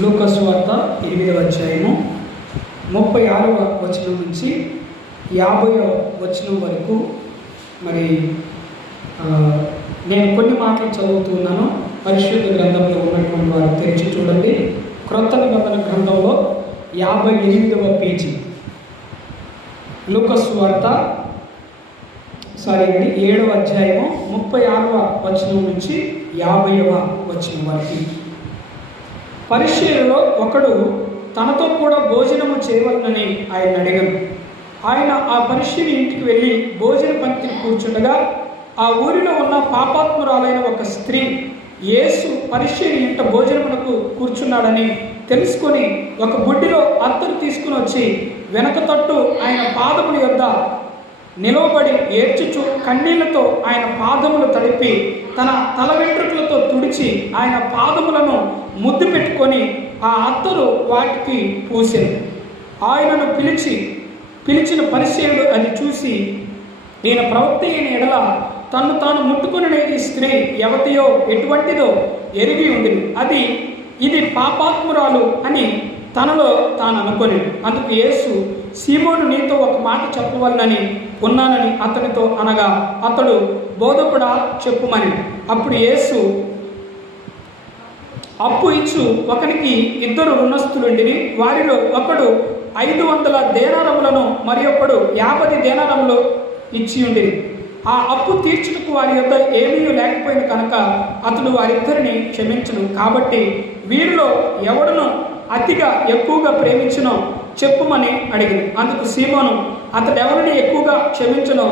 లూకస్ వార్త ఎనిమిదవ అధ్యాయము ముప్పై ఆరవ వచనం నుంచి యాభైవ వచనం వరకు మరి నేను కొన్ని మాటలు చదువుతున్నాను. పరిశుద్ధ గ్రంథంలో ఉన్నటువంటి వారు తెరిచి చూడండి. క్రొత్త నిబంధన గ్రంథంలో యాభై ఎనిమిదవ పేజీ. లూకస్ వార్త సారీ అండి ఏడవ అధ్యాయము ముప్పై ఆరవ వచనం నుంచి యాభైవ వచనం వరకు. పరిశీలలో ఒకడు తనతో కూడా భోజనము చేయవలనని ఆయన అడిగాను. ఆయన ఆ పరిశీలి ఇంటికి వెళ్ళి భోజన పంక్తిని కూర్చుండగా ఆ ఊరిలో ఉన్న పాపాత్మురాలైన ఒక స్త్రీ యేసు పరిశీలి ఇంట భోజనమునకు కూర్చున్నాడని తెలుసుకొని ఒక బుడ్డిలో అత్తరు తీసుకుని వచ్చి వెనక తట్టు ఆయన పాదముల యొద్ద నిలవబడి ఏడ్చుచు కన్నీళ్ళతో ఆయన పాదములు తడిపి తన తల వెంట్రుకలతో తుడిచి ఆయన పాదములను ముద్దు పెట్టుకొని ఆ అత్తరు వాటికి పూసింది ఆయనను పిలిచి పిలిచిన పరిశీలుడు అది చూసి నేను ప్రవక్త అయిన ఎడల తను తాను ముట్టుకుని ఈ స్త్రీ ఎవతియో ఎటువంటిదో ఎరిగి ఉంది అది ఇది పాపాత్మురాలు అని తనలో తాను అనుకొని అందుకు యేసు సీమోను నీతో ఒక మాట చెప్పవలనని ఉన్నానని అతనితో అనగా అతడు బోధకుడా చెప్పుమని. అప్పుడు యేసు అప్పు ఇచ్చు ఒకనికి ఇద్దరు రుణస్థులుండిని వారిలో ఒకడు ఐదు వందల దేనారములను మరి ఒకడు యాభై దేనారములు ఇచ్చి ఉండిరి. ఆ అప్పు తీర్చుటకు వారి యొక్క ఏమీ లేకపోయిన కనుక అతడు వారిద్దరిని క్షమించను. కాబట్టి వీరిలో ఎవడను అతిగా ఎక్కువగా ప్రేమించను చెప్పుమని అడిగింది. అందుకు సీమోను అతడు ఎవరిని ఎక్కువగా క్షమించనో?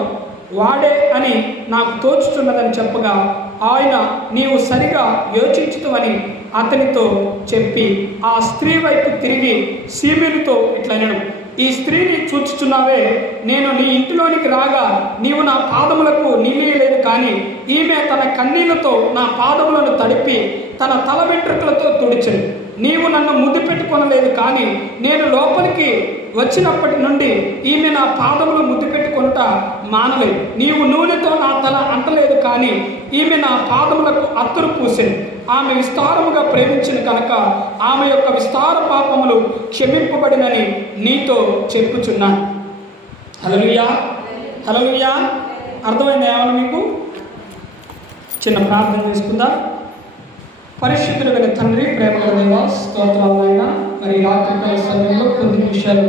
వాడే అని నాకు తోచుచున్నదని చెప్పగా ఆయన నీవు సరిగా యోచించుతువని అతనితో చెప్పి ఆ స్త్రీ వైపు తిరిగి సీమేలుతో ఇట్లనను ఈ స్త్రీని చూచుచున్నావే నేను నీ ఇంటిలోనికి రాగా నీవు నా పాదములకు నిలియలేదు కానీ ఈమె తన కన్నీళ్ళతో నా పాదములను తడిపి తన తల వెంట్రుకలతో తుడిచింది నీవు నన్ను ముద్దు పెట్టుకొనలేదు కానీ నేను లోపలికి వచ్చినప్పటి నుండి ఈమె నా పాదములు ముద్దు పెట్టుకొనుట మానలేదు. నీవు నూనెతో నా తల అంటలేదు కానీ ఈమె నా పాదములకు అత్తురు పూసింది ఆమె విస్తారముగా ప్రేమించిన కనుక ఆమె యొక్క విస్తార పాపములు క్షమింపబడినని నీతో చెప్పుచున్నాను హలలుయా హలలుయా అర్థమైంది ఏమన్నా మీకు? చిన్న ప్రార్థన చేసుకుందా. పరిశుద్ధులు తండ్రి ప్రేమల దేవ స్తోత్రాలైనా మరి రాత్రికాల సమయంలో కొన్ని నిమిషాలు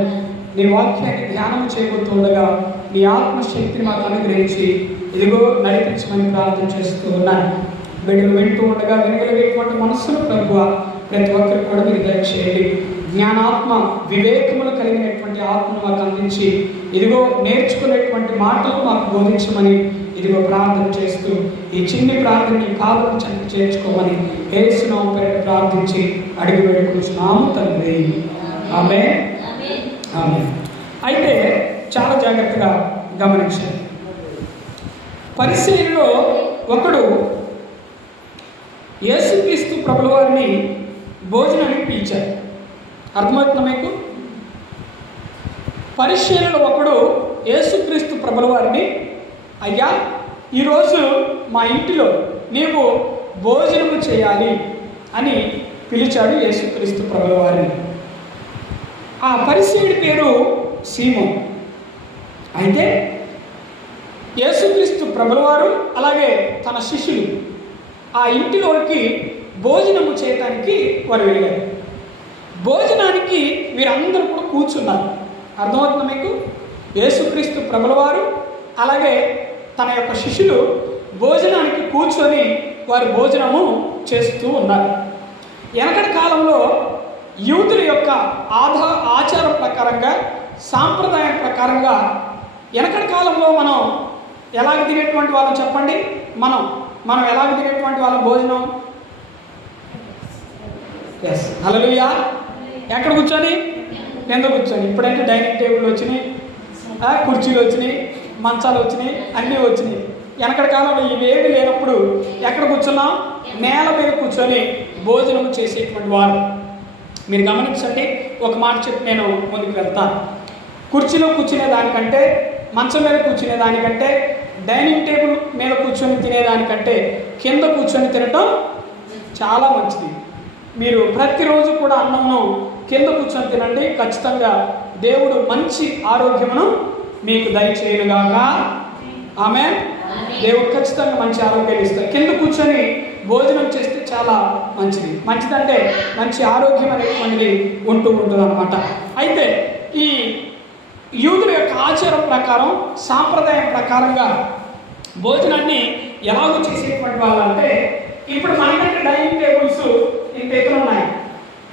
నీ వాక్యాన్ని ధ్యానం చేయబోతుండగా నీ ఆత్మశక్తిని మాకు అనుగ్రహించి ఇదిగో నడిపించమని ప్రార్థన చేస్తూ ఉన్నాను. బిడ్డలు వింటూ ఉండగా వెనుకలగేటువంటి మనస్సులు ప్రభు ప్రతి ఒక్కరికి కూడా మీరు దయచేయండి. జ్ఞానాత్మ వివేకములు కలిగినటువంటి ఆత్మను మాకు అందించి ఇదిగో నేర్చుకునేటువంటి మాటలు మాకు బోధించమని ఇదిగో ప్రార్థన చేస్తూ ఈ చిన్ని ప్రార్థన నీ కాలం చంపి చేర్చుకోమని ఏసునామ పేరు ప్రార్థించి అడిగి వేడుకుంటున్నాము తండ్రి. ఆమె ఆమె అయితే చాలా జాగ్రత్తగా గమనించండి. పరిశీలనలో ఒకడు యేసుక్రీస్తు ప్రభుల వారిని భోజనానికి పిలిచారు అర్థమవుతుందా మీకు? పరిశీలనలో ఒకడు యేసుక్రీస్తు ప్రభుల వారిని అయ్యా ఈరోజు మా ఇంటిలో నీవు భోజనము చేయాలి అని పిలిచాడు యేసుక్రీస్తు ప్రభుల వారిని. ఆ పరిశీలి పేరు సీమో అయితే యేసుక్రీస్తు ప్రభులవారు అలాగే తన శిష్యులు ఆ ఇంటిలోకి భోజనము చేయటానికి వారు వెళ్ళారు. భోజనానికి వీరందరూ కూడా కూర్చున్నారు. అర్థమవుతుందా మీకు? యేసుక్రీస్తు ప్రభులవారు అలాగే తన యొక్క శిష్యులు భోజనానికి కూర్చొని వారు భోజనము చేస్తూ ఉన్నారు. వెనకటి కాలంలో యూతుల యొక్క ఆధా ఆచారం ప్రకారంగా సాంప్రదాయం ప్రకారంగా వెనకటి కాలంలో మనం ఎలాగ తినేటువంటి వాళ్ళం చెప్పండి? మనం మనం ఎలాగ తినేటువంటి వాళ్ళం భోజనం? ఎస్ హలోయా ఎక్కడ కూర్చొని? కింద కూర్చొని. ఇప్పుడంటే డైనింగ్ టేబుల్ వచ్చినాయి? ఆ, కుర్చీలు వచ్చినాయి? మంచాలు వచ్చినాయి అన్నీ వచ్చినాయి. వెనకటి కాలంలో ఇవేవి లేనప్పుడు ఎక్కడ కూర్చున్నాం? నేల మీద కూర్చొని భోజనం చేసేటువంటి వారు. మీరు గమనించండి ఒక మాట చెప్పి నేను ముందుకు వెళ్తాను కుర్చీలో కూర్చునే దానికంటే మంచం మీద కూర్చునే దానికంటే డైనింగ్ టేబుల్ మీద కూర్చొని తినేదానికంటే కింద కూర్చొని తినటం చాలా మంచిది. మీరు ప్రతిరోజు కూడా అన్నమును కింద కూర్చొని తినండి. ఖచ్చితంగా దేవుడు మంచి ఆరోగ్యమును మీకు దయచేయనుగాక. ఆమె దేవుడు ఖచ్చితంగా మంచి ఆరోగ్యాన్ని ఇస్తారు కింద కూర్చొని భోజనం చేస్తే చాలా మంచిది. మంచిదంటే మంచి ఆరోగ్యం అనేటువంటిది ఉంటూ ఉంటుంది అనమాట అయితే ఈ యూదుల యొక్క ఆచారం ప్రకారం సాంప్రదాయం ప్రకారంగా భోజనాన్ని ఎలాగో చేసేటువంటి వాళ్ళు అంటే ఇప్పుడు మనకంటే డైనింగ్ టేబుల్స్ ఇంత ఎత్తున ఉన్నాయి.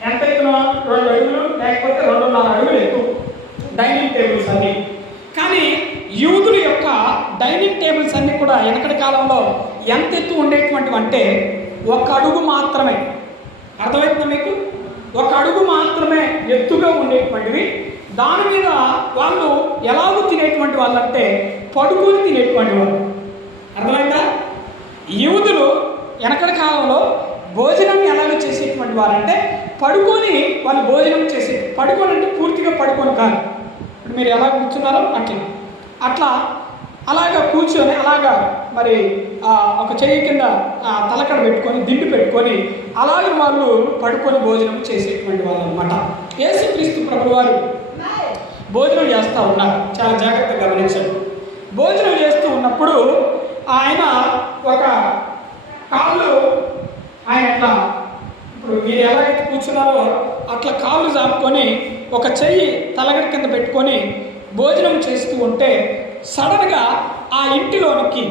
ఎంత ఎత్తున? రెండు అడుగులు లేకపోతే రెండున్నర అడుగులు ఎత్తు డైనింగ్ టేబుల్స్ అన్ని. కానీ యూదుల యొక్క డైనింగ్ టేబుల్స్ అన్ని కూడా వెనకటి కాలంలో ఎంత ఎత్తు ఉండేటువంటివి అంటే ఒక అడుగు మాత్రమే. అర్థమవుతుందా మీకు? ఒక అడుగు మాత్రమే ఎత్తుగా ఉండేటువంటివి. దాని మీద వాళ్ళు ఎలాగో తినేటువంటి వాళ్ళు అంటే పడుకొని తినేటువంటి వాళ్ళు. అర్థమైందా? యూదులు వెనకటి కాలంలో భోజనాన్ని ఎలాగ చేసేటువంటి వారంటే పడుకొని వాళ్ళు భోజనం చేసే పడుకొని అంటే పూర్తిగా పడుకొని కాదు. మీరు ఎలా కూర్చున్నారో అట్లా. అట్లా అలాగా కూర్చొని అలాగా మరి ఒక చెయ్యి కింద తలకడ పెట్టుకొని దిండు పెట్టుకొని అలాగే వాళ్ళు పడుకొని భోజనం చేసేటువంటి వాళ్ళు అనమాట యేసుక్రీస్తు ప్రభు వారు భోజనం చేస్తూ ఉన్నారు. చాలా జాగ్రత్తగా గమనించండి. భోజనం చేస్తూ ఉన్నప్పుడు ఆయన ఒక కాళ్ళు ఆయన అట్లా ఇప్పుడు మీరు ఎలాగైతే కూర్చున్నారో అట్లా కాళ్ళు చాపుకొని ఒక చెయ్యి తలగడి కింద పెట్టుకొని భోజనం చేస్తూ ఉంటే సడన్గా ఆ ఇంటిలోనికి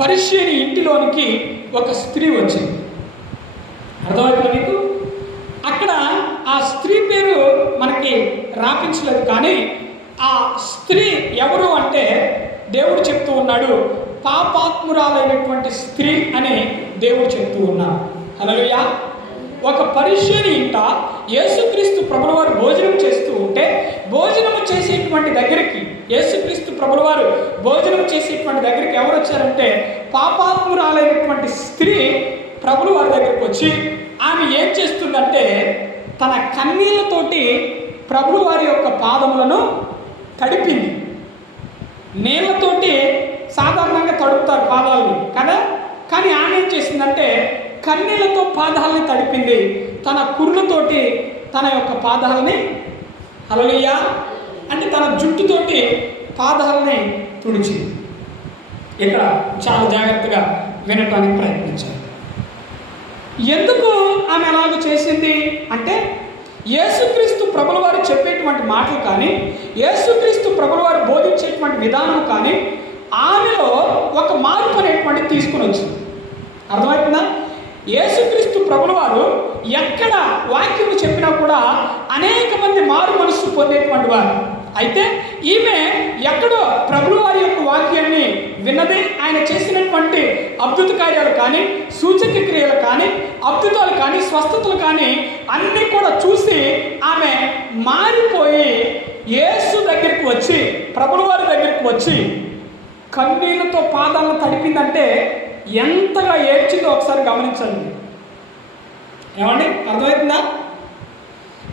పరిశీలి ఇంటిలోనికి ఒక స్త్రీ వచ్చింది. అర్థమైందా మీకు అక్కడ ఆ స్త్రీ పేరు మనకి రాపించలేదు కానీ ఆ స్త్రీ ఎవరు అంటే దేవుడు చెప్తూ ఉన్నాడు పాపాత్మురాలైనటువంటి స్త్రీ అని దేవుడు చెప్తూ ఉన్నాడు. హలోయా ఒక పరిశుని ఇంట యేసుక్రీస్తు ప్రభుల వారు భోజనం చేస్తూ ఉంటే భోజనం చేసేటువంటి దగ్గరికి యేసుక్రీస్తు ప్రభుల వారు భోజనం చేసేటువంటి దగ్గరికి ఎవరు వచ్చారంటే పాపాత్మురాలైనటువంటి స్త్రీ ప్రభుల వారి దగ్గరికి వచ్చి ఆమె ఏం చేస్తుందంటే తన కన్నీళ్ళతోటి ప్రభుల వారి యొక్క పాదములను తడిపింది. నీళ్ళతోటి సాధారణంగా తడుపుతారు పాదాలని కదా? కానీ ఆమె ఏం చేసిందంటే కన్నీళ్ళతో పాదాలని తడిపింది తన కుర్లతోటి తన యొక్క పాదాలని. అలలియా అంటే తన జుట్టుతోటి పాదాలని తుడిచింది ఇక్కడ చాలా జాగ్రత్తగా వినటానికి ప్రయత్నించాలి. ఎందుకు ఆమె అలాగ చేసింది? అంటే యేసుక్రీస్తు ప్రభుల వారు చెప్పేటువంటి మాటలు కానీ యేసుక్రీస్తు ప్రభుల వారు బోధించేటువంటి విధానం కానీ ఆమెలో ఒక మార్పు అనేటువంటిది తీసుకుని వచ్చింది. అర్థమవుతుందా? యేసుక్రీస్తు ప్రభుల వారు ఎక్కడ వాక్యం చెప్పినా కూడా అనేక మంది మారు మనస్సు పొందేటువంటి వారు. అయితే ఈమె ఎక్కడో ప్రభుల వారి యొక్క వాక్యాన్ని విన్నది ఆయన చేసినటువంటి అద్భుత కార్యాలు కానీ సూచక క్రియలు కానీ అద్భుతాలు కానీ స్వస్థతలు కానీ అన్నీ కూడా చూసి ఆమె మారిపోయి యేసు దగ్గరికి వచ్చి ప్రభుల వారి దగ్గరికి వచ్చి కన్నీళ్ళతో పాదాలను తడిపిందంటే ఎంతగా ఏడ్చిందో ఒకసారి గమనించండి. ఏమండి? అర్థమవుతుందా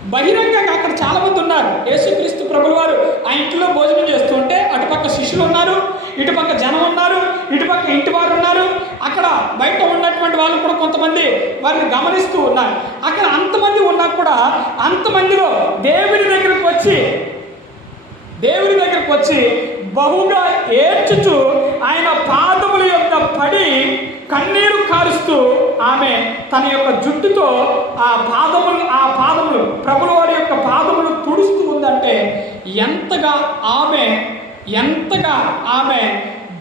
బహిరంగంగా అక్కడ చాలా మంది ఉన్నారు. యేసుక్రీస్తు ప్రభులు వారు ఆ ఇంట్లో భోజనం చేస్తుంటే అటుపక్క శిష్యులు ఉన్నారు ఇటుపక్క జనం ఉన్నారు ఇటుపక్క ఇంటి వారు ఉన్నారు. అక్కడ బయట ఉన్నటువంటి వాళ్ళు కూడా కొంతమంది వారిని గమనిస్తూ ఉన్నారు. అక్కడ అంతమంది ఉన్నా కూడా అంతమందిలో దేవుని దగ్గరకు వచ్చి దేవుని దగ్గరకు వచ్చి బహుగా ఏడ్చుచు ఆయన పాద పడి కన్నీరు కారుస్తూ ఆమె తన యొక్క జుట్టుతో ఆ పాదములు ఆ పాదములు ప్రభుల వారి యొక్క పాదములు తుడుస్తూ ఉందంటే ఎంతగా ఆమె ఎంతగా ఆమె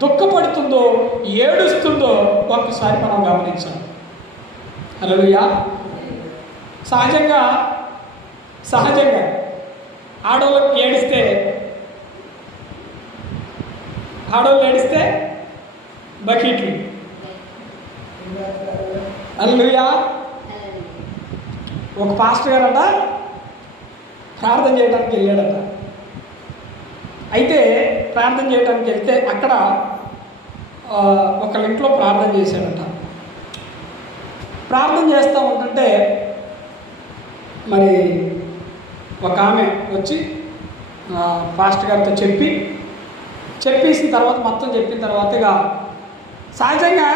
దుఃఖపడుతుందో ఏడుస్తుందో ఒక్కసారి మనం గమనించాం హలోయా సహజంగా సహజంగా ఆడవాళ్ళకి ఏడిస్తే ఆడవాళ్ళు ఏడిస్తే బకెట్లు అల్లుయా ఒక పాస్టర్ గారట ప్రార్థన చేయడానికి వెళ్ళాడట. అయితే ప్రార్థన చేయడానికి వెళ్తే అక్కడ ఒకళ్ళ ఇంట్లో ప్రార్థన చేశాడట. ప్రార్థన చేస్తూ ఉంటుంటే మరి ఒక ఆమె వచ్చి పాస్టర్ గారితో చెప్పి చెప్పేసిన తర్వాత మొత్తం చెప్పిన తర్వాత ఇక సహజంగా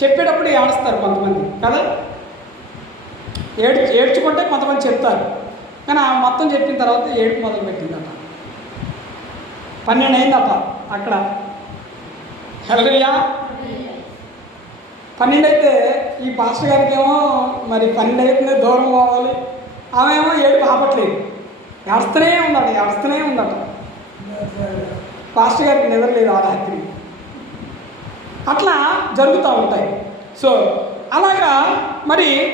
చెప్పేటప్పుడు ఏడుస్తారు కొంతమంది కదా? ఏడు ఏడ్చుకుంటే కొంతమంది చెప్తారు. కానీ ఆమె మొత్తం చెప్పిన తర్వాత ఏడుపు మొదలు పెట్టిందట పన్నెండు అయిందట అక్కడ. హెలరియా పన్నెండు అయితే ఈ పాస్టర్ గారికి ఏమో మరి పన్నెండు అయితే దూరం పోవాలి. ఆమె ఏమో ఏడుపు ఆపట్లేదు. ఏడుస్తూనే ఉందట ఏడుస్తూనే ఉందట. పాస్టర్ గారికి నిద్రలేదు ఆ రాత్రి. అట్లా జరుగుతూ ఉంటాయి. సో అలాగా మరి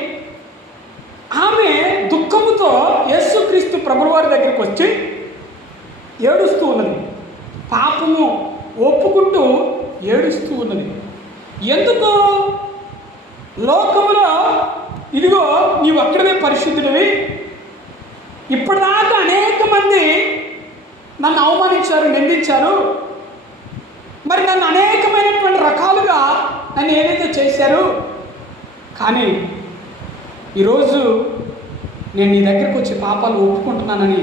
ఆమె దుఃఖముతో యేసుక్రీస్తు ప్రభువారి దగ్గరికి వచ్చి ఏడుస్తూ ఉన్నది. పాపము ఒప్పుకుంటూ ఏడుస్తూ ఉన్నది. ఎందుకు? లోకములో ఇదిగో నీవు అక్కడమే పరిశుద్ధుడివి. ఇప్పటిదాకా అనేక మంది నన్ను అవమానించారు నిందించారు. మరి నన్ను అనేకమైనటువంటి రకాలుగా నన్ను ఏదైతే చేశారు కానీ ఈరోజు నేను నీ దగ్గరకు వచ్చి పాపాలు ఒప్పుకుంటున్నానని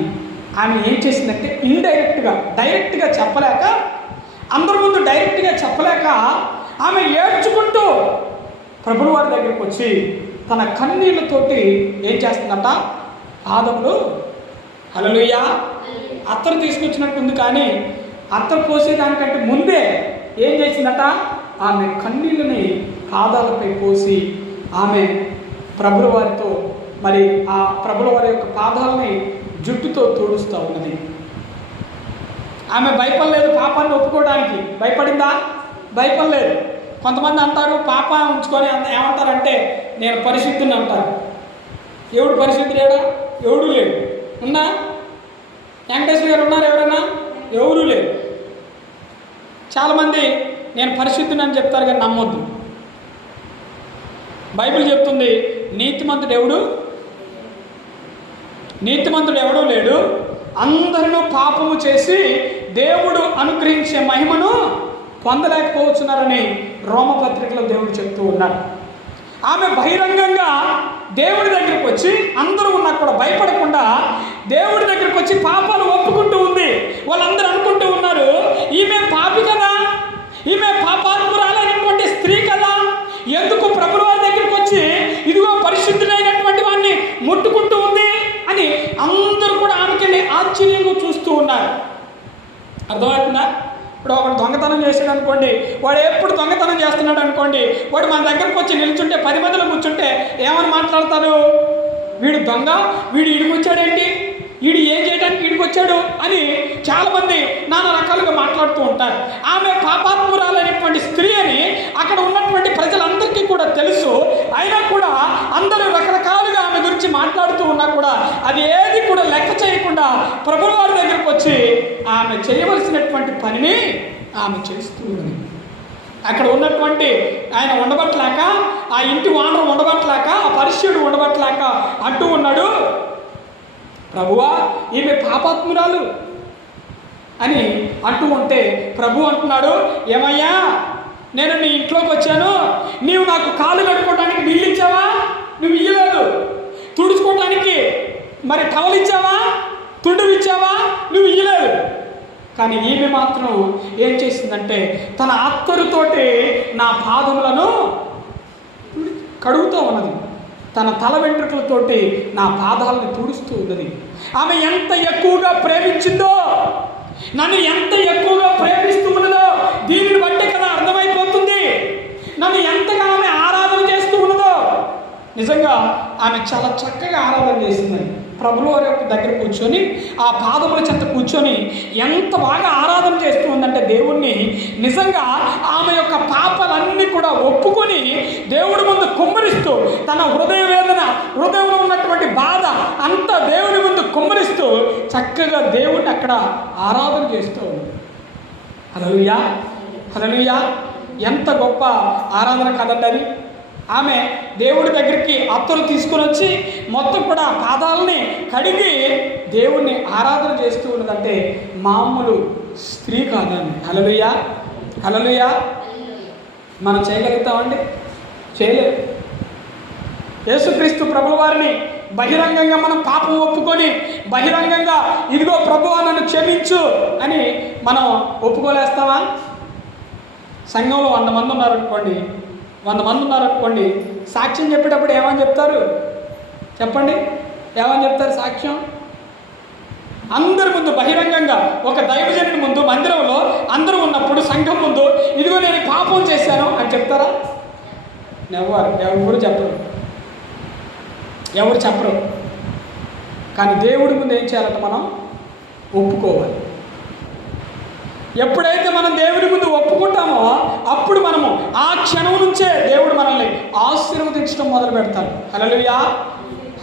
ఆమె ఏం చేసిందంటే ఇండైరెక్ట్గా డైరెక్ట్గా చెప్పలేక అందరి ముందు డైరెక్ట్గా చెప్పలేక ఆమె ఏడ్చుకుంటూ ప్రభువు వారి దగ్గరికి వచ్చి తన కన్నీళ్ళతోటి ఏం చేస్తుందట? పాదములు హలలుయ్యా అత్తరు తీసుకొచ్చినట్టుంది కానీ అత్తరు పోసేదానికంటే ముందే ఏం చేసిందట? ఆమె కన్నీళ్ళని పాదాలపై పోసి ఆమె ప్రభుల వారితో మరి ఆ ప్రభుల వారి యొక్క పాదాలని జుట్టుతో తోడుస్తూ ఉన్నది. ఆమె భయపడలేదు పాపాన్ని ఒప్పుకోవడానికి. భయపడిందా? భయపడలేదు. కొంతమంది అంటారు పాప ఉంచుకొని అంత ఏమంటారంటే నేను పరిశుద్ధిని అంటారు. ఎవడు పరిశుద్ధి లేడా? ఎవడు లేడు. ఉన్నా? వెంకటేశ్వర గారు ఉన్నారు ఎవరైనా ఎవరూ లేరు. చాలామంది నేను పరిశుద్ధిని అని చెప్తారు కానీ నమ్మొద్దు. బైబిల్ చెప్తుంది నీతిమంతుడు ఎవడు? నీతిమంతుడు ఎవడూ లేడు. అందరూ పాపము చేసి దేవుడు అనుగ్రహించే మహిమను పొందలేకపోతున్నారని రోమపత్రికలో దేవుడు చెప్తూ ఉన్నాడు. ఆమె బహిరంగంగా దేవుడి దగ్గరికి వచ్చి అందరూ ఉన్నా కూడా భయపడకుండా దేవుడి దగ్గరికి వచ్చి పాపాలు ఒప్పుకుంటూ ఉంది. వాళ్ళందరూ అనుకుంటూ ఉన్నారు ఈమె పాపి కదా ఈమె పాపాత్మురాలైనటువంటి స్త్రీ కదా. ఎందుకు ప్రభుల వారి దగ్గరికి వచ్చి ఇదిగో పరిశుద్ధులైనటువంటి వాడిని ముట్టుకుంటూ ఉంది అని అందరూ కూడా ఆమెకి ఆశ్చర్యంగా చూస్తూ ఉన్నారు. అర్థమవుతుందా? ఇప్పుడు ఒకడు దొంగతనం చేసాడు అనుకోండి వాడు ఎప్పుడు దొంగతనం చేస్తున్నాడు అనుకోండి వాడు మన దగ్గరకు వచ్చి నిల్చుంటే పది మందిలో కూర్చుంటే ఏమని మాట్లాడతారు వీడు దొంగ వీడు ఇడికి వచ్చాడేంటి వీడు ఏం చేయడానికి వీడికి వచ్చాడు అని చాలామంది నానా రకాలుగా మాట్లాడుతూ ఉంటారు. ఆమె పాపాత్మురాలైనటువంటి స్త్రీ అని అక్కడ ఉన్నటువంటి ప్రజలందరికీ కూడా తెలుసు. అయినా కూడా అందరూ రకరకాలుగా ఆమె గురించి మాట్లాడుతూ ఉన్నా కూడా అది ఏది కూడా లెక్క చేయకుండా ప్రభువారి దగ్గరికి దగ్గరకు వచ్చి ఆమె చేయవలసినటువంటి పనిని ఆమె చేస్తూ ఉంది. అక్కడ ఉన్నటువంటి ఆయన ఉండబట్టలేక ఆ ఇంటి వానరు ఉండబట్టలేక ఆ పరిశుడు ఉండబట్టలేక అంటూ ఉన్నాడు. ప్రభువా ఈమె పాపాత్మురాలు అని అంటూ ఉంటే ప్రభు అంటున్నాడు ఏమయ్యా నేను నీ ఇంట్లోకి వచ్చాను. నీవు నాకు కాలు కట్టుకోవడానికి నీళ్ళు ఇచ్చావా నువ్వు ఇయ్యలేదు. తుడుచుకోవడానికి మరి టవల్ ఇచ్చావా తుండువి ఇచ్చావా నువ్వు ఇయ్యలేదు. కానీ ఈమె మాత్రం ఏం చేసిందంటే తన అత్తరుతోటి నా పాదములను కడుగుతూ ఉన్నది. తన తల వెంట్రుకలతోటి నా పాదాలను తుడుస్తూ ఉన్నది. ఆమె ఎంత ఎక్కువగా ప్రేమించిందో నన్ను ఎంత ఎక్కువగా ప్రేమిస్తూ ఉన్నదో దీనిని బట్టే కదా అర్థమైపోతుంది. నన్ను ఎంతగా ఆమె ఆరాధన చేస్తూ ఉన్నదో. నిజంగా ఆమె చాలా చక్కగా ఆరాధన చేసిందని ప్రభుల వారి యొక్క దగ్గర కూర్చొని ఆ పాదముల చెంత కూర్చొని ఎంత బాగా ఆరాధన చేస్తూ ఉందంటే దేవుణ్ణి నిజంగా ఆమె యొక్క పాపలన్నీ కూడా ఒప్పుకొని దేవుడి ముందు కుమ్మరిస్తూ తన హృదయ వేదన హృదయంలో ఉన్నటువంటి బాధ అంతా దేవుని ముందు కుమ్మరిస్తూ చక్కగా దేవుణ్ణి అక్కడ ఆరాధన చేస్తూ ఉంది. హలలుయా హలలుయా ఎంత గొప్ప ఆరాధన కదండి అది ఆమె దేవుడి దగ్గరికి అత్తరు తీసుకొని వచ్చి మొత్తం కూడా పాదాలని కడిగి దేవుణ్ణి ఆరాధన చేస్తూ ఉన్నదంటే మామూలు స్త్రీ కాదండి. హలలుయా హలలుయా మనం చేయగలుగుతామండి? చేయలేదు యేసుక్రీస్తు ప్రభు వారిని బహిరంగంగా మనం పాపం ఒప్పుకొని బహిరంగంగా ఇదిగో ప్రభు నన్ను క్షమించు అని మనం ఒప్పుకోలేస్తామా? సంఘంలో వంద మంది ఉన్నారనుకోండి వంద మంది ఉన్నారనుకోండి సాక్ష్యం చెప్పేటప్పుడు ఏమని చెప్తారు? చెప్పండి. ఏమని చెప్తారు సాక్ష్యం? అందరి ముందు బహిరంగంగా ఒక దైవజనుడి ముందు మందిరంలో అందరూ ఉన్నప్పుడు సంఘం ముందు ఇదిగో నేను పాపం చేశాను అని చెప్తారా? ఎవరు ఎవరు చెప్పరు. ఎవరు చెప్పరు. కానీ దేవుడి ముందు ఏం చేయాలంటే మనం ఒప్పుకోవాలి. ఎప్పుడైతే మనం దేవుడి ముందు ఒప్పుకుంటామో అప్పుడు మనము ఆ క్షణం నుంచే దేవుడు మనల్ని ఆశీర్వదించడం మొదలు పెడతాడు. హలలుయా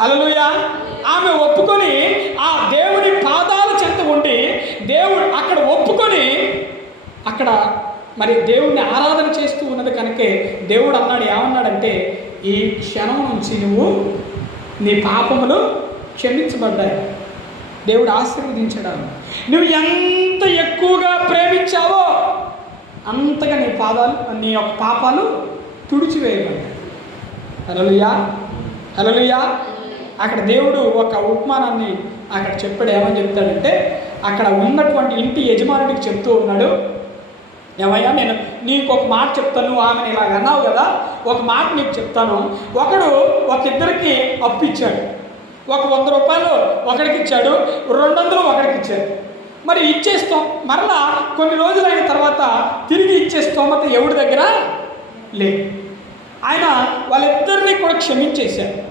హలలుయా ఆమె ఒప్పుకొని ఆ దేవుని పాదాల చెంత ఉండి దేవుడు అక్కడ ఒప్పుకొని అక్కడ మరి దేవుడిని ఆరాధన చేస్తూ ఉన్నది కనుకే దేవుడు అన్నాడు ఏమన్నాడంటే ఈ క్షణం నుంచి నువ్వు నీ పాపములు క్షమించబడ్డాయి. దేవుడు ఆశీర్వదించడాను నువ్వు ఎంత ఎక్కువగా ప్రేమించావో అంతగా నీ పాదాలు నీ యొక్క పాపాలు తుడిచివేయబడ్డాయి. హలోయా హలోయా అక్కడ దేవుడు ఒక ఉపమానాన్ని అక్కడ చెప్పాడు. ఏమని చెప్తాడంటే అక్కడ ఉన్నటువంటి ఇంటి యజమానుడికి చెప్తూ ఉన్నాడు ఏమయ్యా నేను నీకు ఒక మాట చెప్తాను ఆమెను ఇలాగ అన్నావు కదా ఒక మాట నీకు చెప్తాను. ఒకడు ఒక ఇద్దరికి అప్పు ఇచ్చాడు. ఒక వంద రూపాయలు ఒకడికి ఇచ్చాడు రెండు వందలు ఒకడికి ఇచ్చాడు. మరి ఇచ్చేస్తాం మరలా కొన్ని రోజులు అయిన తర్వాత తిరిగి ఇచ్చే స్తోమత ఎవడి దగ్గర లేదు. ఆయన వాళ్ళిద్దరినీ కూడా క్షమించేశారు.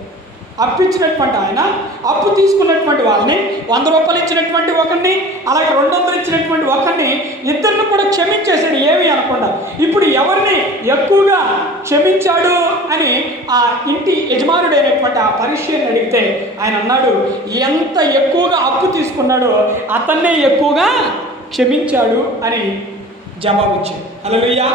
అప్పించినటువంటి ఆయన అప్పు తీసుకున్నటువంటి వాళ్ళని వంద రూపాయలు ఇచ్చినటువంటి ఒకరిని అలాగే రెండు వందలు ఇచ్చినటువంటి ఒకరిని ఇద్దరిని కూడా క్షమించేశాడు ఏమి అనకుండా. ఇప్పుడు ఎవరిని ఎక్కువగా క్షమించాడు అని ఆ ఇంటి యజమానుడైనటువంటి ఆ పరిచయాన్ని అడిగితే ఆయన అన్నాడు ఎంత ఎక్కువగా అప్పు తీసుకున్నాడో అతన్నే ఎక్కువగా క్షమించాడు అని జవాబిచ్చాడు. అలలుయ్యా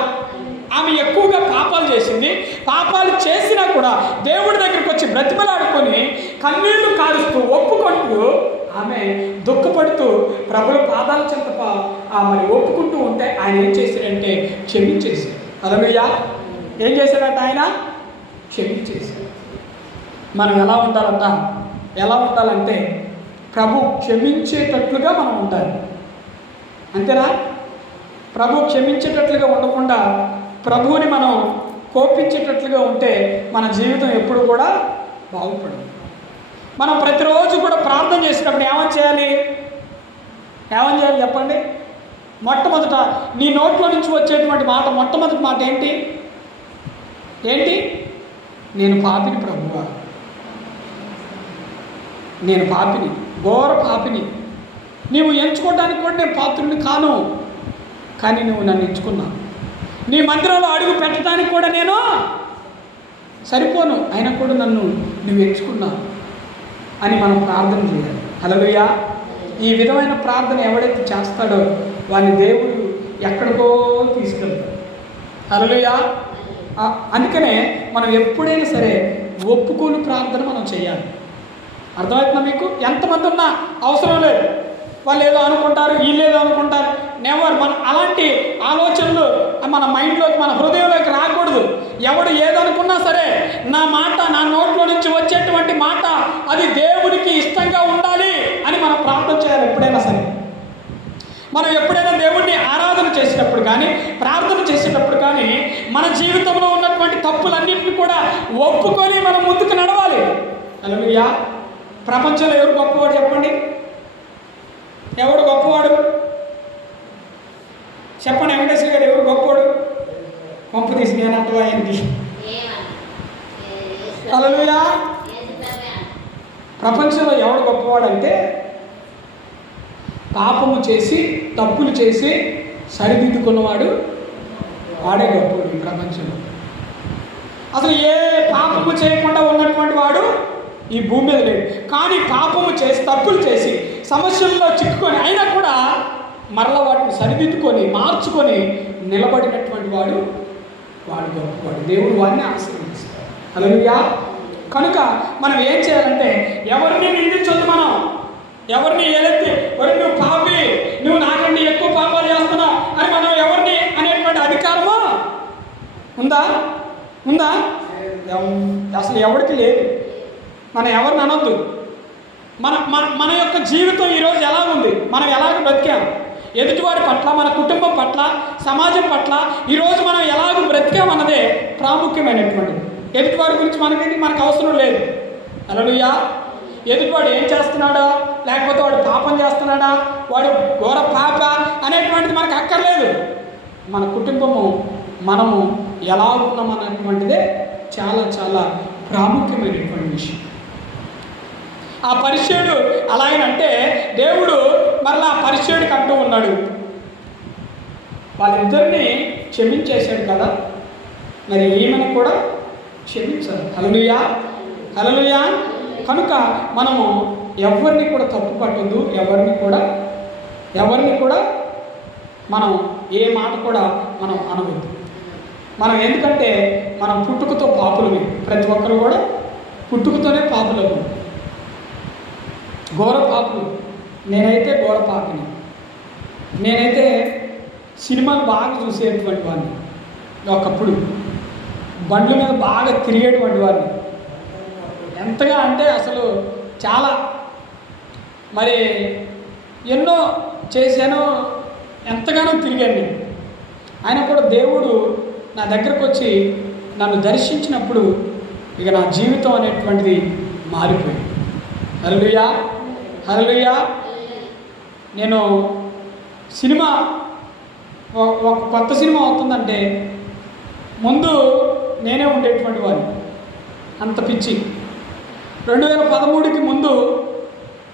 ఆమె ఎక్కువగా పాపాలు చేసింది. పాపాలు చేసినా కూడా దేవుడి దగ్గరికి వచ్చి బ్రతిమలాడుకొని కన్నీళ్ళు కారుస్తూ ఒప్పుకుంటూ ఆమె దుఃఖపడుతూ ప్రభుల పాదాల చెంత మరి ఒప్పుకుంటూ ఉంటే ఆయన ఏం చేశాడంటే క్షమించేసి అదనుయ్యా ఏం చేశాడట ఆయన? క్షమించేసి మనం ఎలా ఉండాలంట? ఎలా ఉండాలంటే ప్రభు క్షమించేటట్లుగా మనం ఉండాలి. అంతేనా? ప్రభు క్షమించేటట్లుగా ఉండకుండా ప్రభువుని మనం కోపించేటట్లుగా ఉంటే మన జీవితం ఎప్పుడు కూడా బాగుపడదు. మనం ప్రతిరోజు కూడా ప్రార్థన చేసినప్పుడు ఏమని చేయాలి? ఏమని చేయాలి చెప్పండి? మొట్టమొదట నీ నోట్లో నుంచి వచ్చేటువంటి మాట మొట్టమొదటి మాట ఏంటి? ఏంటి? నేను పాపిని ప్రభువా. నేను పాపిని ఘోర పాపిని. నీవు ఎంచుకోవడానికి కూడా నేను పాత్రుని కాను కానీ నువ్వు నన్ను ఎంచుకున్నావు. నీ మందిరంలో అడుగు పెట్టడానికి కూడా నేను సరిపోను. అయినా కూడా నన్ను నువ్వు ఎంచుకున్నావు అని మనం ప్రార్థన చేయాలి. హల్లెలూయా. ఈ విధమైన ప్రార్థన ఎవడైతే చేస్తాడో వాని దేవుడు ఎక్కడికో తీసుకెళ్తాడు. హల్లెలూయా. అందుకనే మనం ఎప్పుడైనా సరే ఒప్పుకోని ప్రార్థన మనం చేయాలి. అర్థమవుతుందా మీకు? ఎంతమంది ఉన్నా అవసరం లేదు. వాళ్ళు ఏదో అనుకుంటారు వీళ్ళు ఏదో అనుకుంటారు. నెవర్ మన అలాంటి ఆలోచనలు మన మైండ్లోకి మన హృదయంలోకి రాకూడదు. ఎవడు ఏదనుకున్నా సరే నా మాట నా నోట్లో నుంచి వచ్చేటువంటి మాట అది దేవునికి ఇష్టంగా ఉండాలి అని మనం ప్రార్థన చేయాలి ఎప్పుడైనా సరే. మనం ఎప్పుడైనా దేవుణ్ణి ఆరాధన చేసేటప్పుడు కానీ ప్రార్థన చేసేటప్పుడు కానీ మన జీవితంలో ఉన్నటువంటి తప్పులన్నింటినీ కూడా ఒప్పుకొని మనం ముందుకు నడవాలి. అలా ప్రపంచంలో ఎవరు గొప్పవాడు చెప్పండి? ఎవడు గొప్పవాడు? చెప్పండి వెంకటేశ్వర గారు ఎవరు గొప్పవాడు? పంపు తీసి నేను అంటవా ప్రపంచంలో ఎవడు గొప్పవాడు అంటే పాపము చేసి తప్పులు చేసి సరిదిద్దుకున్నవాడు వాడే గొప్పవాడు ఈ ప్రపంచంలో. అసలు ఏ పాపము చేయకుండా ఉన్నటువంటి వాడు ఈ భూమి మీద లేడు కానీ పాపము చేసి తప్పులు చేసి సమస్యల్లో చిక్కుకొని అయినా కూడా మరలా వాటిని సరిదిద్దుకొని మార్చుకొని నిలబడినటువంటి వాడు వాడు గొప్పవాడు. దేవుడు వాడిని ఆశీర్వదిస్తాడు. అలలుయా కనుక మనం ఏం చేయాలంటే ఎవరిని నిందించొద్దు మనం. ఎవరిని ఏదైతే ఒరే నువ్వు పాపి నువ్వు నాకంటే ఎక్కువ పాపాలు చేస్తున్నావు అని మనం ఎవరిని అనేటువంటి అధికారము ఉందా? ఉందా? అసలు ఎవరికి లేదు. మనం ఎవరిని అనొద్దు. మన మన మన యొక్క జీవితం ఈరోజు ఎలా ఉంది? మనం ఎలాగ బ్రతికాం? ఎదుటివారి పట్ల మన కుటుంబం పట్ల సమాజం పట్ల ఈరోజు మనం ఎలాగ బ్రతికామన్నదే ప్రాముఖ్యమైనటువంటిది. ఎదుటివారి గురించి మనకి మనకు అవసరం లేదు. అలలుయా ఎదుటివాడు ఏం చేస్తున్నాడా? లేకపోతే వాడు పాపం చేస్తున్నాడా? వాడు ఘోర పాప అనేటువంటిది మనకు అక్కర్లేదు. మన కుటుంబము మనము ఎలా ఉన్నాం అన్నటువంటిదే చాలా చాలా ప్రాముఖ్యమైనటువంటి విషయం. ఆ పరిచయుడు అలాగనంటే దేవుడు మరలా ఆ పరిచయుడికి అంటూ ఉన్నాడు. వాళ్ళిద్దరిని క్షమించేశాడు కదా. మరి ఈమెను కూడా క్షమించాలి హలలుయా హలలుయా కనుక మనము ఎవరిని కూడా తప్పు పట్టొద్దు ఎవరిని కూడా ఎవరిని కూడా మనం ఏ మాట కూడా మనం అనవద్దు. మనం ఎందుకంటే మనం పుట్టుకతో పాపులమే. ప్రతి ఒక్కరు కూడా పుట్టుకతోనే పాపులము. ఘోర నేనైతే ఘోర నేనైతే సినిమాలు బాగా చూసేటువంటి వాడిని. ఒకప్పుడు బండ్ల మీద బాగా తిరిగేటువంటి వాడిని. ఎంతగా అంటే అసలు చాలా. మరి ఎన్నో చేశాను ఎంతగానో తిరిగాను ఆయన కూడా దేవుడు నా దగ్గరకు వచ్చి నన్ను దర్శించినప్పుడు ఇక నా జీవితం అనేటువంటిది మారిపోయింది. అల్లుయా హరలుయా నేను సినిమా ఒక ఒక కొత్త సినిమా అవుతుందంటే ముందు నేనే ఉండేటువంటి వాడిని. అంత పిచ్చి. రెండు వేల పదమూడుకి ముందు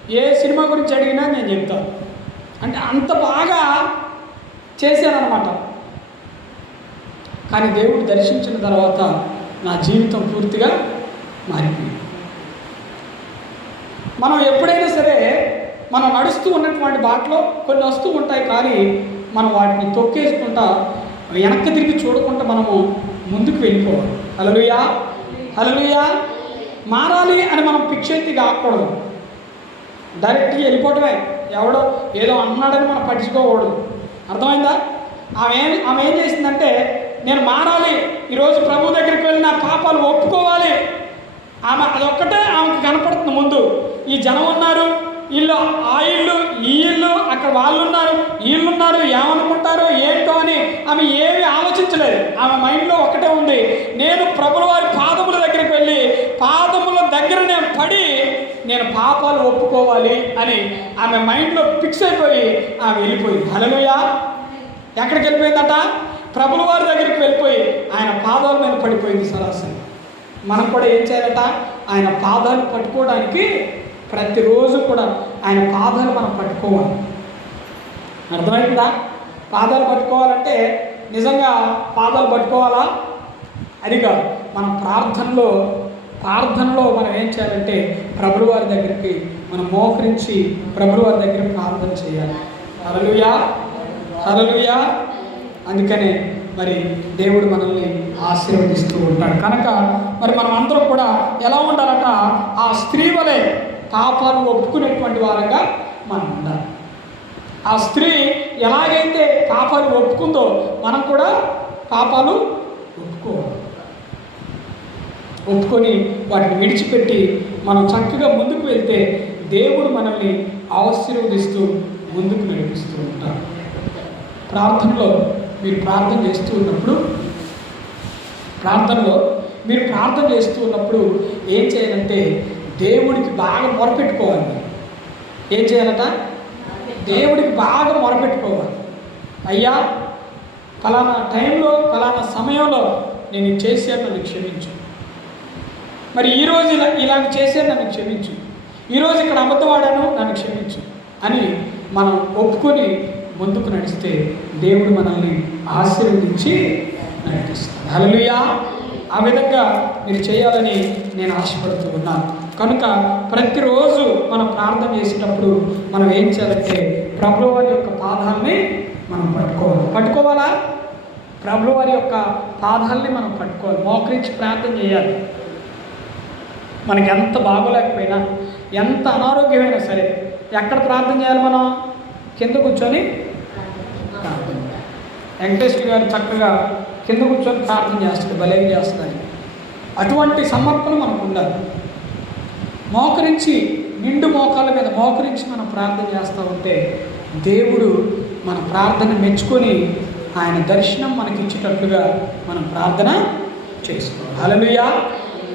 ఏ సినిమా గురించి అడిగినా నేను చెప్తాను అంటే అంత బాగా చేశానన్నమాట. కానీ దేవుడు దర్శించిన తర్వాత నా జీవితం పూర్తిగా మారిపోయింది. మనం ఎప్పుడైనా సరే మనం నడుస్తూ ఉన్నటువంటి బాటలో కొన్ని వస్తూ ఉంటాయి కానీ మనం వాటిని తొక్కేసుకుంటా వెనక్కి తిరిగి చూడకుండా మనము ముందుకు వెళ్ళిపోవాలి. హలలుయా హలలుయా మారాలి అని మనం పిచ్చెత్తి కాకూడదు. డైరెక్ట్గా వెళ్ళిపోవటమే. ఎవడో ఏదో అన్నాడని మనం పట్టించుకోకూడదు. అర్థమైందా? ఆమె ఆమె ఏం చేసిందంటే నేను మారాలి ఈరోజు ప్రభు దగ్గరికి వెళ్ళి నా పాపాలు ఒప్పుకోవాలి. ఆమె అదొక్కటే ఆమెకు కనపడుతుంది ముందు. ఈ జనం ఉన్నారు. వీళ్ళు ఆ ఇల్లు ఈ ఇల్లు అక్కడ వాళ్ళు ఉన్నారు వీళ్ళు ఉన్నారు ఏమనుకుంటారో ఏంటో అని ఆమె ఏమి ఆలోచించలేదు. ఆమె మైండ్లో ఒకటే ఉంది. నేను ప్రభుల వారి పాదముల దగ్గరికి వెళ్ళి పాదముల దగ్గర నేను పడి నేను పాపాలు ఒప్పుకోవాలి అని ఆమె మైండ్లో ఫిక్స్ అయిపోయి ఆమె వెళ్ళిపోయింది. హలలుయా ఎక్కడికి వెళ్ళిపోయిందట? ప్రభుల వారి దగ్గరికి వెళ్ళిపోయి ఆయన పాదాల మీద పడిపోయింది సరాసరి. మనం కూడా ఏం చేయాలట? ఆయన పాదాలు పట్టుకోవడానికి ప్రతిరోజు కూడా ఆయన పాదాలు మనం పట్టుకోవాలి. అర్థమైందా? పాదాలు పట్టుకోవాలంటే నిజంగా పాదాలు పట్టుకోవాలా? అది కాదు. మనం ప్రార్థనలో ప్రార్థనలో మనం ఏం చేయాలంటే ప్రభుడు వారి దగ్గరికి మనం మోకరించి ప్రభుడు వారి దగ్గర ప్రార్థన చేయాలి. హరలుయా హరలుయా అందుకనే మరి దేవుడు మనల్ని ఆశీర్వదిస్తూ ఉంటాడు. కనుక మరి మనం అందరం కూడా ఎలా ఉండాలంట? ఆ స్త్రీ వలె పాపాలు ఒప్పుకునేటువంటి వారంగా మనం ఉండాలి ఆ స్త్రీ ఎలాగైతే పాపాలు ఒప్పుకుందో మనం కూడా పాపాలు ఒప్పుకోవాలి. ఒప్పుకొని వాటిని విడిచిపెట్టి మనం చక్కగా ముందుకు వెళ్తే దేవుడు మనల్ని ఆశీర్వదిస్తూ ముందుకు నడిపిస్తూ ఉంటారు ప్రార్థనలో మీరు ప్రార్థన చేస్తూ ఉన్నప్పుడు ప్రార్థనలో మీరు ప్రార్థన చేస్తూ ఉన్నప్పుడు ఏం చేయాలంటే దేవుడికి బాగా మొరపెట్టుకోవాలి. ఏం చేయాలట? దేవుడికి బాగా మొరపెట్టుకోవాలి. అయ్యా ఫలానా టైంలో ఫలానా సమయంలో నేను ఇది చేశాను నన్ను క్షమించు. మరి ఈరోజు ఇలా ఇలాగ చేశాను నన్ను క్షమించు. ఈరోజు ఇక్కడ అబద్ధవాడాను నన్ను క్షమించు అని మనం ఒప్పుకొని ముందుకు నడిస్తే దేవుడు మనల్ని ఆశీర్వదించి నడిపిస్తాడు. హల్లెలూయా. ఆ విధంగా మీరు చేయాలని నేను ఆశపడుతూ ఉన్నాను. కనుక ప్రతిరోజు మనం ప్రార్థన చేసేటప్పుడు మనం ఏం చేయాలంటే ప్రభువారి యొక్క పాదాలని మనం పట్టుకోవాలి. పట్టుకోవాలా? ప్రభువారి యొక్క పాదాలని మనం పట్టుకోవాలి. మోకరించి ప్రార్థన చేయాలి. మనకి ఎంత బాగోలేకపోయినా ఎంత అనారోగ్యమైనా సరే ఎక్కడ ప్రార్థన చేయాలి మనం? కింద కూర్చొని ప్రార్థన వెంకటేశ్వర గారు చక్కగా కింద కూర్చొని ప్రార్థన చేస్తాడు బలేం చేస్తారు. అటువంటి సమర్పణ మనకు ఉండాలి. మోకరించి నిండు మోకాల మీద మోకరించి మనం ప్రార్థన చేస్తూ ఉంటే దేవుడు మన ప్రార్థన మెచ్చుకొని ఆయన దర్శనం మనకి ఇచ్చేటట్లుగా మనం ప్రార్థన చేసుకోవాలి. హల్లెలూయా.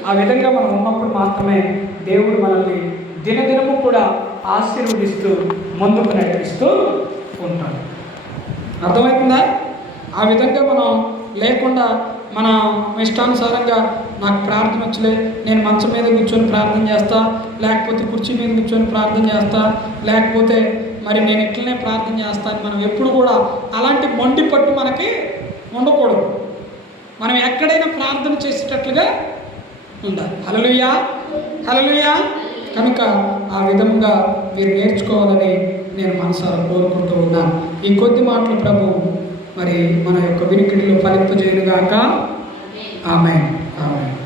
ఆ విధంగా మనం ఉన్నప్పుడు మాత్రమే దేవుడు మనల్ని దినదినము కూడా ఆశీర్వదిస్తూ ముందుకు నడిపిస్తూ ఉంటాడు. అర్థమవుతుందా? ఆ విధంగా మనం లేకుండా మన ఇష్టానుసారంగా నాకు ప్రార్థన వచ్చలే. నేను మంచం మీద కూర్చొని ప్రార్థన చేస్తా లేకపోతే కుర్చీ మీద కూర్చొని ప్రార్థన చేస్తా లేకపోతే మరి నేను ఇట్లనే ప్రార్థన చేస్తాను మనం ఎప్పుడు కూడా అలాంటి మొండి పట్టు మనకి ఉండకూడదు. మనం ఎక్కడైనా ప్రార్థన చేసేటట్లుగా ఉండాలి. హలలుయా హలలుయా కనుక ఆ విధంగా మీరు నేర్చుకోవాలని నేను మనసారా కోరుకుంటూ ఉన్నాను. ఈ కొద్ది మాటలు ప్రభు మరి మన యొక్క వినికిడిలో ఫలింపజేయునుగాక. ఆమె ఆమె